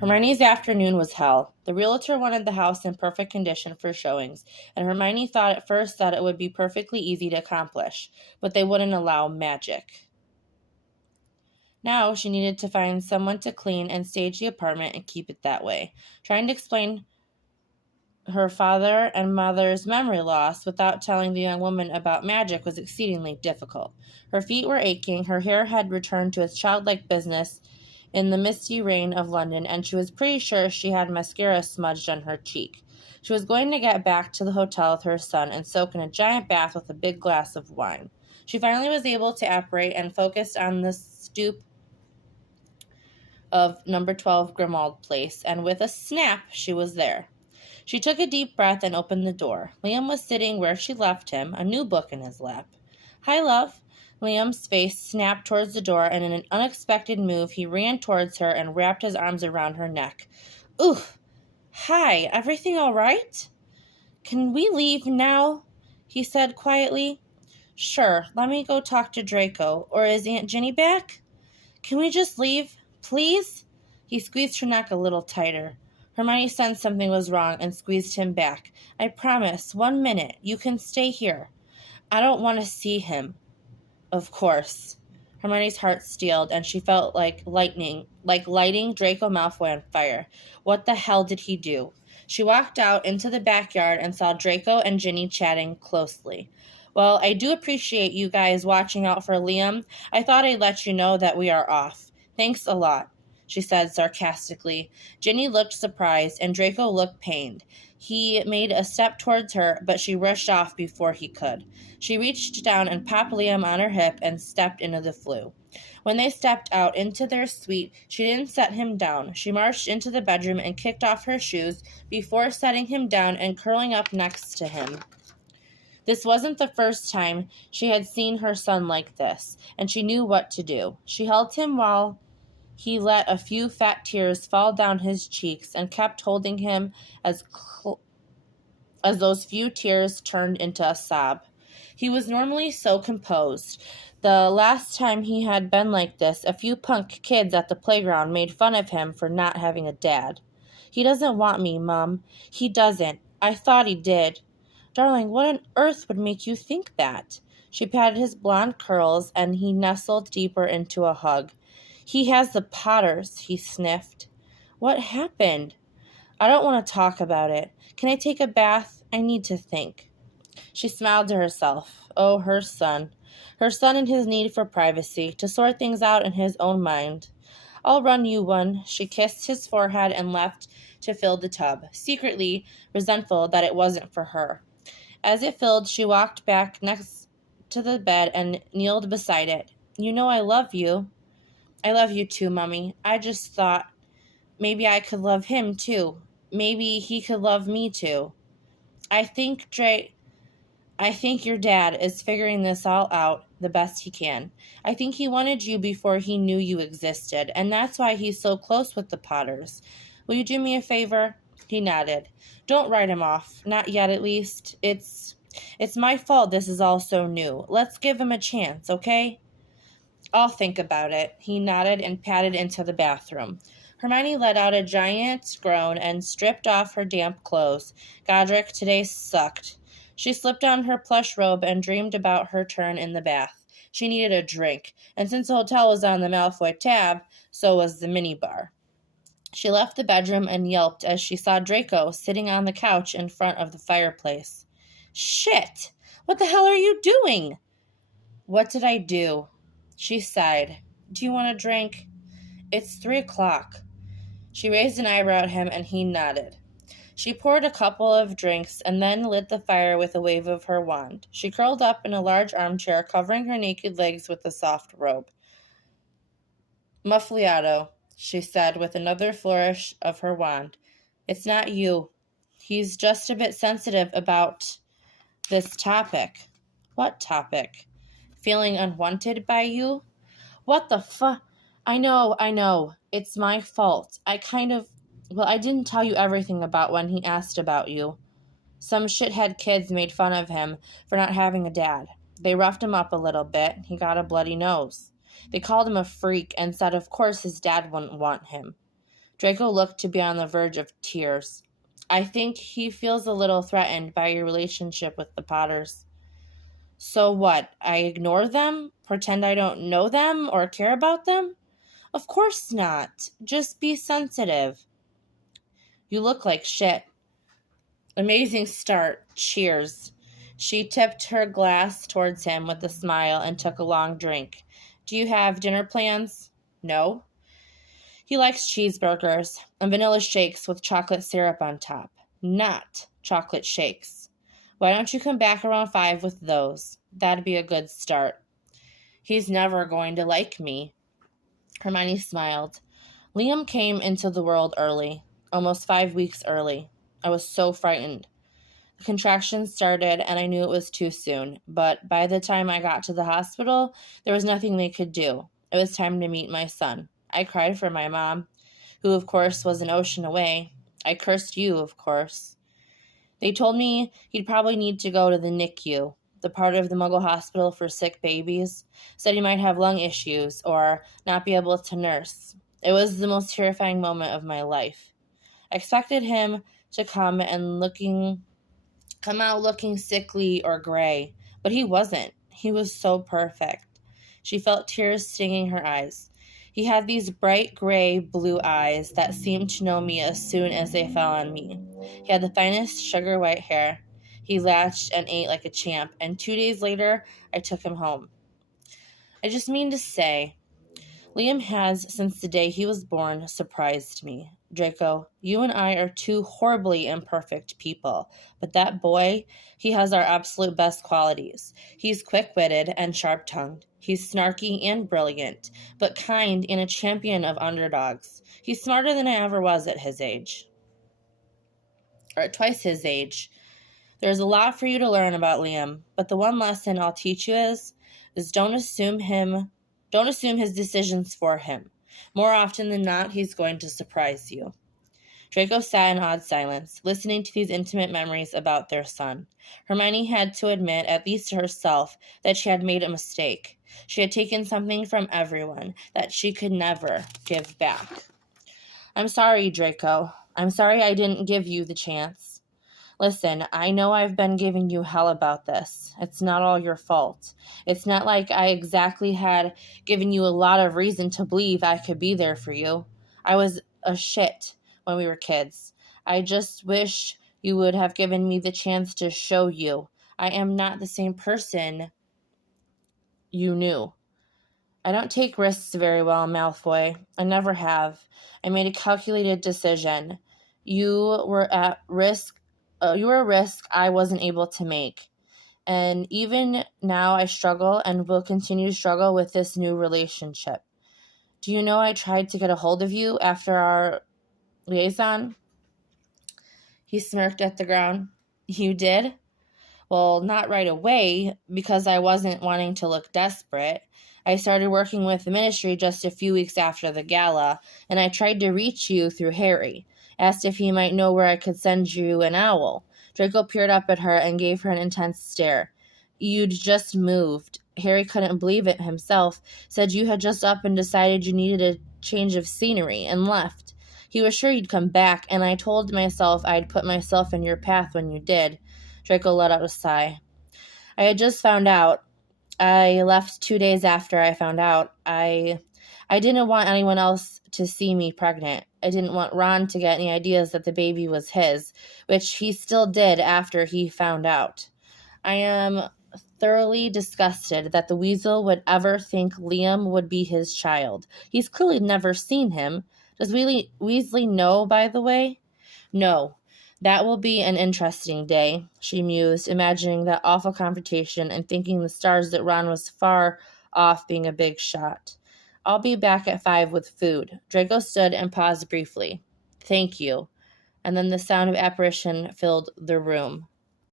Hermione's afternoon was hell. The realtor wanted the house in perfect condition for showings, and Hermione thought at first that it would be perfectly easy to accomplish, but they wouldn't allow magic. Now she needed to find someone to clean and stage the apartment and keep it that way. Trying to explain her father and mother's memory loss without telling the young woman about magic was exceedingly difficult. Her feet were aching, her hair had returned to its childlike business in the misty rain of London, and she was pretty sure she had mascara smudged on her cheek. She was going to get back to the hotel with her son and soak in a giant bath with a big glass of wine. She finally was able to apparate and focused on the stoop of number 12 Grimmauld Place, and with a snap, she was there. She took a deep breath and opened the door. Liam was sitting where she left him, a new book in his lap. "Hi, love." Liam's face snapped towards the door, and in an unexpected move, he ran towards her and wrapped his arms around her neck. "Ooh, hi, everything all right?" "Can we leave now?" he said quietly. "Sure, let me go talk to Draco. Or is Aunt Ginny back?" "Can we just leave, please?" He squeezed her neck a little tighter. Hermione sensed something was wrong and squeezed him back. "I promise, 1 minute. You can stay here." "I don't want to see him." "Of course." Hermione's heart steeled, and she felt like lighting Draco Malfoy on fire. What the hell did he do? She walked out into the backyard and saw Draco and Ginny chatting closely. "Well, I do appreciate you guys watching out for Liam. I thought I'd let you know that we are off. Thanks a lot," she said sarcastically. Ginny looked surprised, and Draco looked pained. He made a step towards her, but she rushed off before he could. She reached down and popped Liam on her hip and stepped into the flue. When they stepped out into their suite, she didn't set him down. She marched into the bedroom and kicked off her shoes before setting him down and curling up next to him. This wasn't the first time she had seen her son like this, and she knew what to do. She held him while he let a few fat tears fall down his cheeks and kept holding him as those few tears turned into a sob. He was normally so composed. The last time he had been like this, a few punk kids at the playground made fun of him for not having a dad. "He doesn't want me, Mom. He doesn't. I thought he did." "Darling, what on earth would make you think that?" She patted his blonde curls, and he nestled deeper into a hug. "He has the Potters," he sniffed. "What happened?" "I don't want to talk about it. Can I take a bath? I need to think." She smiled to herself. Oh, her son. Her son and his need for privacy, to sort things out in his own mind. "I'll run you one." She kissed his forehead and left to fill the tub, secretly resentful that it wasn't for her. As it filled, she walked back next to the bed and kneeled beside it. "You know I love you." "I love you too, Mummy. I just thought maybe I could love him too. Maybe he could love me too. I think your dad is figuring this all out the best he can. I think he wanted you before he knew you existed, and that's why he's so close with the Potters. Will you do me a favor?" He nodded. "Don't write him off. Not yet, at least. It's my fault this is all so new. Let's give him a chance, okay?" "I'll think about it." He nodded and padded into the bathroom. Hermione let out a giant groan and stripped off her damp clothes. Godric, today sucked. She slipped on her plush robe and dreamed about her turn in the bath. She needed a drink, and since the hotel was on the Malfoy tab, so was the minibar. She left the bedroom and yelped as she saw Draco sitting on the couch in front of the fireplace. "Shit! What the hell are you doing?" "What did I do?" She sighed. "Do you want a drink?" "It's 3:00. She raised an eyebrow at him, and he nodded. She poured a couple of drinks and then lit the fire with a wave of her wand. She curled up in a large armchair, covering her naked legs with a soft robe. "Muffliato," she said with another flourish of her wand. "It's not you. He's just a bit sensitive about this topic." "What topic?" "Feeling unwanted by you." "What the I know. It's my fault. I didn't tell you everything about when he asked about you. Some shithead kids made fun of him for not having a dad. They roughed him up a little bit. He got a bloody nose. They called him a freak and said of course his dad wouldn't want him." Draco looked to be on the verge of tears. I think he feels a little threatened by your relationship with the Potters. So what? I ignore them? Pretend I don't know them or care about them? Of course not. Just be sensitive. You look like shit. Amazing start. Cheers. She tipped her glass towards him with a smile and took a long drink. Do you have dinner plans? No. He likes cheeseburgers and vanilla shakes with chocolate syrup on top. Not chocolate shakes. Why don't you come back around 5 with those? That'd be a good start. He's never going to like me. Hermione smiled. Liam came into the world early, almost 5 weeks early. I was so frightened. The contractions started and I knew it was too soon, but by the time I got to the hospital, there was nothing they could do. It was time to meet my son. I cried for my mom, who of course was an ocean away. I cursed you, of course. They told me he'd probably need to go to the NICU, the part of the Muggle hospital for sick babies, said he might have lung issues or not be able to nurse. It was the most terrifying moment of my life. I expected him to come out looking sickly or gray, but he wasn't. He was so perfect. She felt tears stinging her eyes. He had these bright gray blue eyes that seemed to know me as soon as they fell on me. He had the finest sugar white hair. He latched and ate like a champ, and 2 days later, I took him home. I just mean to say, Liam has, since the day he was born, surprised me. Draco, you and I are two horribly imperfect people, but that boy, he has our absolute best qualities. He's quick-witted and sharp-tongued. He's snarky and brilliant, but kind and a champion of underdogs. He's smarter than I ever was at his age. Or at twice his age. There's a lot for you to learn about Liam, but the one lesson I'll teach you is don't assume his decisions for him. More often than not, he's going to surprise you. Draco sat in odd silence, listening to these intimate memories about their son. Hermione had to admit, at least to herself, that she had made a mistake. She had taken something from everyone that she could never give back. I'm sorry, Draco. I'm sorry I didn't give you the chance. Listen, I know I've been giving you hell about this. It's not all your fault. It's not like I exactly had given you a lot of reason to believe I could be there for you. I was a shit when we were kids. I just wish you would have given me the chance to show you I am not the same person you knew. I don't take risks very well, Malfoy. I never have. I made a calculated decision. You were at risk. You were a risk I wasn't able to make. And even now I struggle and will continue to struggle with this new relationship. Do you know I tried to get a hold of you after our liaison? He smirked at the ground. You did? Well, not right away, because I wasn't wanting to look desperate. I started working with the ministry just a few weeks after the gala, and I tried to reach you through Harry. Asked if he might know where I could send you an owl. Draco peered up at her and gave her an intense stare. You'd just moved. Harry couldn't believe it himself, said you had just up and decided you needed a change of scenery, and left. He was sure you'd come back, and I told myself I'd put myself in your path when you did. Draco let out a sigh. I had just found out. I left 2 days after I found out. I didn't want anyone else to see me pregnant. I didn't want Ron to get any ideas that the baby was his, which he still did after he found out. I am thoroughly disgusted that the weasel would ever think Liam would be his child. He's clearly never seen him. Does Weasley know, by the way? No. That will be an interesting day, she mused, imagining that awful confrontation and thinking the stars that Ron was far off being a big shot. I'll be back at 5 with food. Draco stood and paused briefly. Thank you. And then the sound of apparition filled the room.